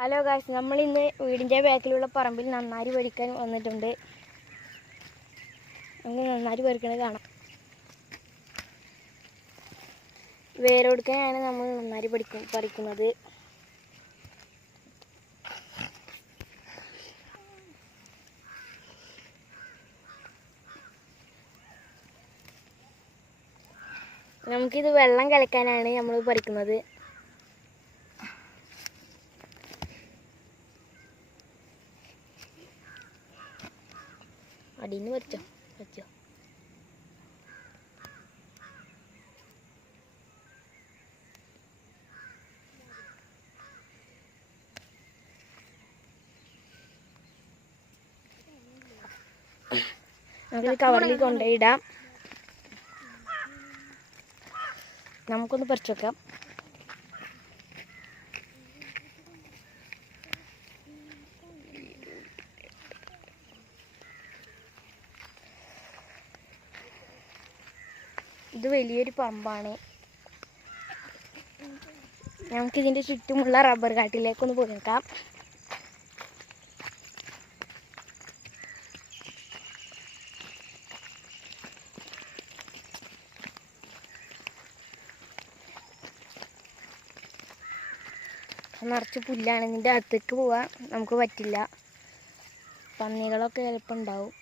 Hello guys നമ്മൾ ഇന്ന് വീടിന്റെ ബാക്കിലുള്ള പറമ്പിൽ നന്നാരി പറിക്കാൻ വന്നിട്ടുണ്ട്. നമുക്ക് നന്നാരി പറിക്കണത് കാണാം. വേരോടുക്കാനാണ് നമ്മൾ നന്നാരി പഠിക്കും പറിക്കുന്നത്. നമുക്കിത് വെള്ളം കലക്കാനാണ് നമ്മൾ പറിക്കുന്നത്. അടിയിൽ പറിച്ചോ പറിച്ചോ നമുക്കിത് കവറിൽ കൊണ്ടുപോയിടാം നമുക്കൊന്ന് പറിച്ചു വെക്കാം ഇത് വലിയൊരു പറമ്പാണ് നമുക്കിതിന്റെ ചുറ്റുമുള്ള റബ്ബർ കാട്ടിലേക്കൊന്ന് പോയി നോക്കാം. നിറച്ച് പുല്ലാണ്. ഇതിന്റെ അകത്തേക്ക് പോവാൻ നമുക്ക് പറ്റില്ല. പന്നികളൊക്കെ ചിലപ്പോൾ ഉണ്ടാവും.